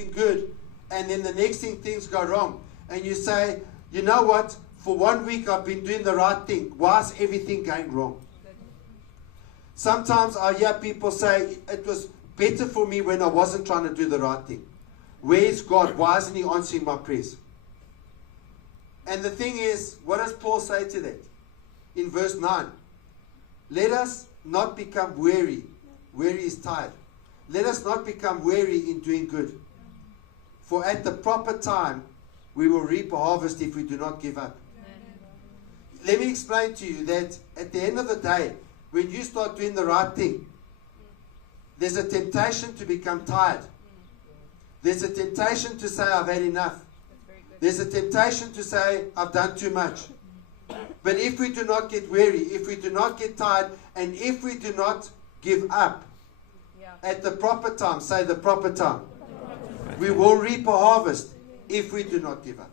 doing good, and then the next thing things go wrong. And you say, you know what? For 1 week I've been doing the right thing. Why is everything going wrong? Sometimes I hear people say, it was better for me when I wasn't trying to do the right thing. Where is God? Why isn't He answering my prayers? And the thing is, what does Paul say to that? In verse 9. Let us not become weary. Weary is tired. Let us not become weary in doing good. For at the proper time, we will reap a harvest if we do not give up. Let me explain to you that at the end of the day, when you start doing the right thing, there's a temptation to become tired. There's a temptation to say, I've had enough. There's a temptation to say, I've done too much. But if we do not get weary, if we do not get tired, and if we do not give up at the proper time, say the proper time, we will reap a harvest if we do not give up.